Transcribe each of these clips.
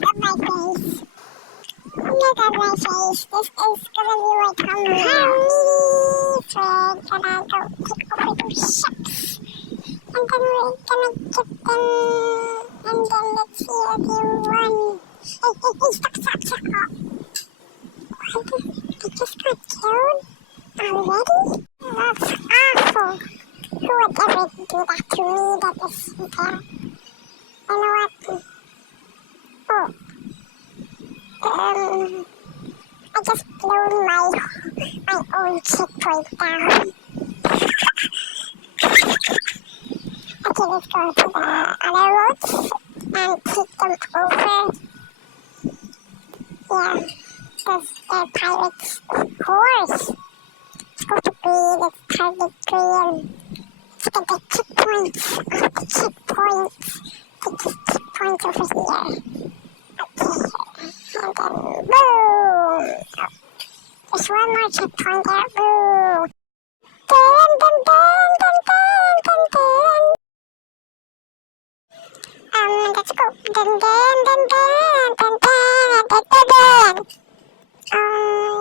Look at my face. Look at my face. This is gonna be like a meaty thread that I'll go take over those ships. And then we're gonna get them. And then let's see if you run. Hey, stop. What? I just got killed? Already? That's awful. Who would ever do that to me? That isn't fair. You know what? Oh. I just blew my own checkpoint down. Okay, let's go to the other roads and take them over. Yeah, because they're pirates. Of course. Let's go to green, let's target green. Let's get the checkpoints. The checkpoints. Take this checkpoint over here. Okay. And then boom! Oh, there's one more checkpoint there. Boom! Dun. Let's go. Dun.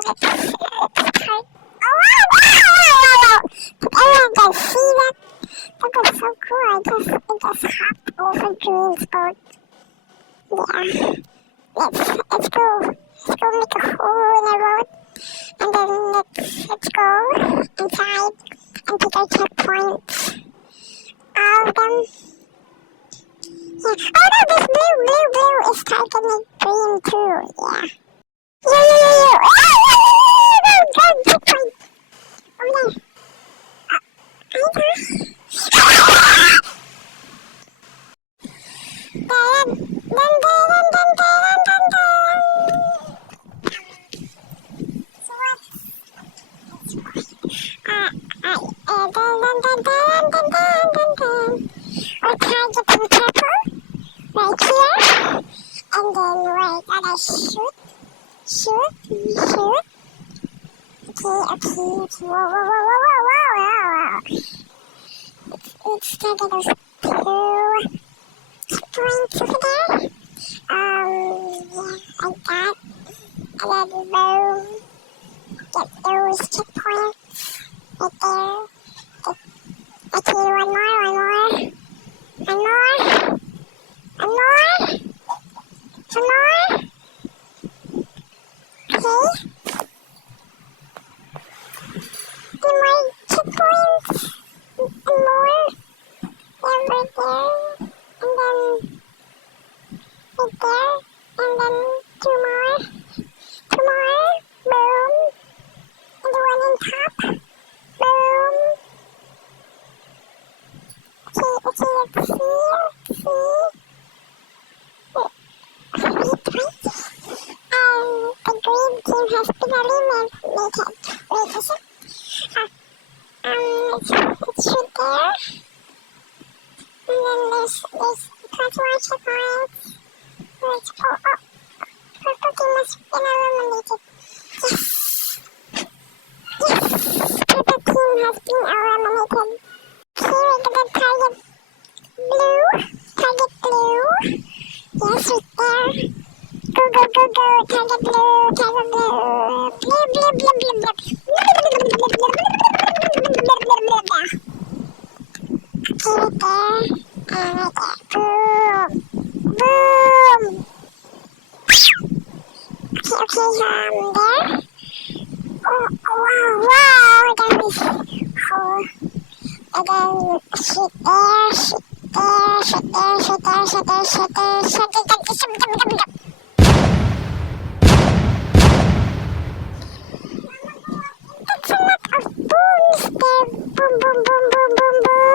Let's try. Oh, did anyone guys see that? That was so cool. I just hopped over Green's boat. Yeah. Let's go make a hole in the road, and then let's go inside and take our checkpoints. All of them. Yeah. Oh no, this blue is targeting green too. Yeah. Yeah. Go, checkpoint. Oh no. We're targeting purple right here, and then we're gonna shoot. Okay. Whoa. Let's target those two checkpoints over there. Yeah, like that. And then boom. Get those checkpoints right there. Okay, one more. Okay. Two more checkpoints. And more. Right there. And then right there. And then two more. Boom. And the one on top. Boom. Okay, let's see. The green team has finally made it. Wait a sec. Let's shoot there. And then there's plenty more checkpoints. Let's go. Purple team has been eliminated. Yes! Purple team has been eliminated. Here we're gonna target blue. Yes, right there. Go. Target blue. Okay, right there. Boom. Okay, there. Wow, that was cool. And then shoot there. That's a lot of booms there. Boom.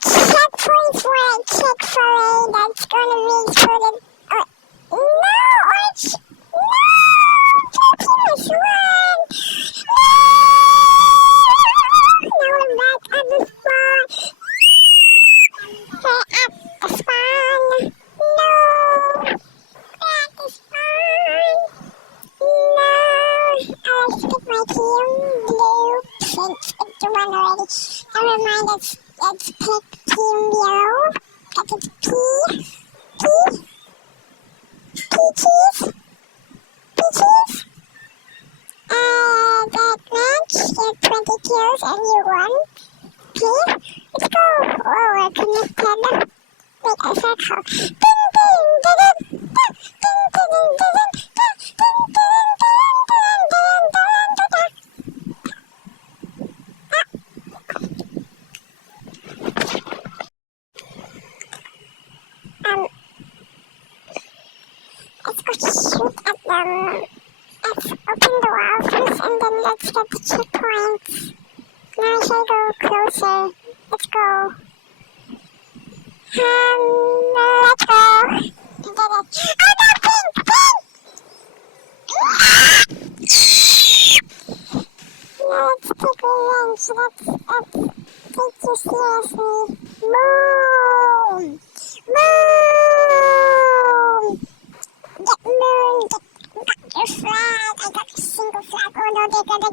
Checkpoints where I check for a that's gonna be exploded. No, Arch! No! Team has won! No! Now we're back at the spawn. Peaches. That match, you have 20 kills and you won. Okay, let's go. Oh, we're connected. Wait, a circle. Ding, ding, ding, ding, ding, ding, ding, ding, let's go shoot at them. Let's open the wall first and then let's get the checkpoints. Now I shall go closer. Let's go. Let's go. Oh no, pink! No, let's take revenge. Let's take you seriously. Boom! Get moon! Get your flag! I got a single flag. Oh no, they're gonna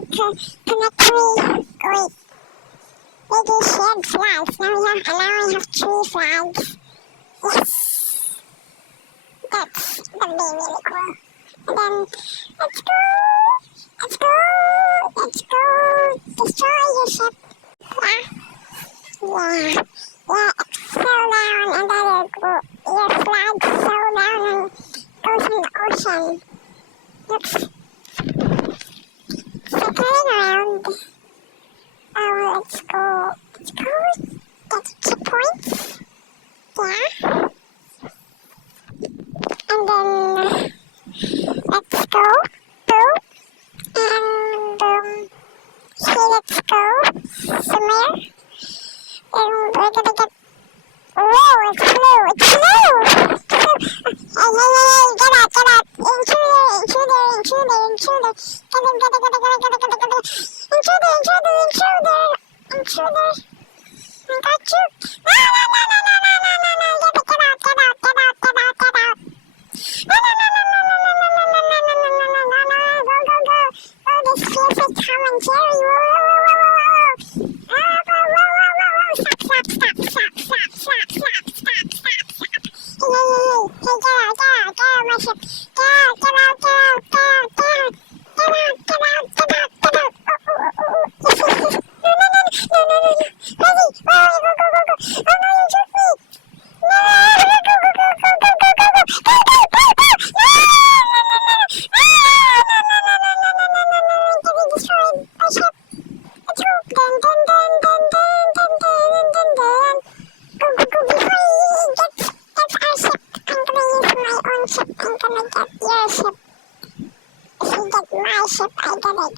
connect me. Wait. Maybe shared flags. Now I have 3 flags. Yes! That'd be really cool. And then, let's go! Destroy your ship. Yeah, it fell down and then your flag fell down and goes in the ocean. Looks circling around. Oh, let's go get checkpoints. Yeah. And then let's go. And okay, let's go somewhere. And we're gonna get. Whoa, it's blue! Hey, get out! Intruder! Intruder! I got you! No! Get out! Go! Oh, this feels like Tom and Jerry! I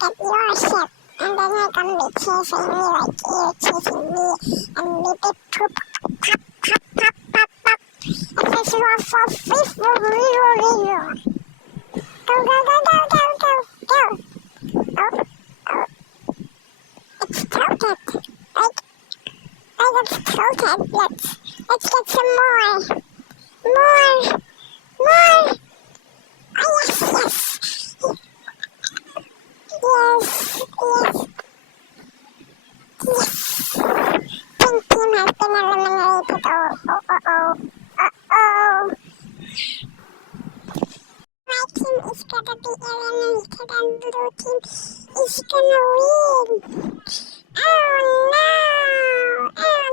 gotta get your ship. And then you're gonna be chasing me like you're chasing me. And we be poop, pop. And this will fall free. Go. Oh. It's tilted. It's tilted. Let's get some more. More. Oh, yes. Pink team has been eliminated. Oh. My team is gonna be eliminated and blue team is gonna win. Oh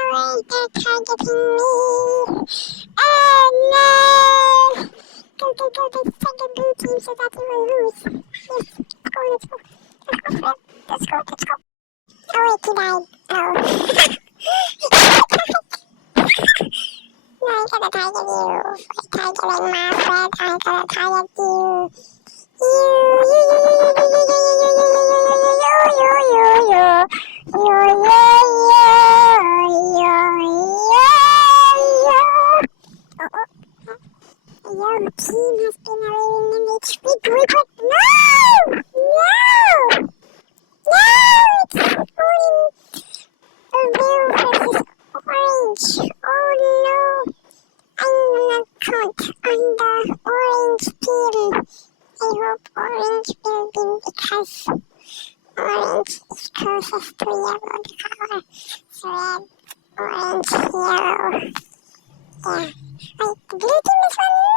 no, they're targeting me. Oh no. Go, let's take the blue team so that you will lose. Yes, let's go. Oh wait, he died. Oh. No, I gotta target you. Targeting my friend, I gotta target you. Your team has been eliminated. No! It's blue versus orange. Oh no! I'm not caught on the orange team. I hope orange will win because orange is closest to yellow color. So red, orange, yellow. Yeah. Wait, the blue team is one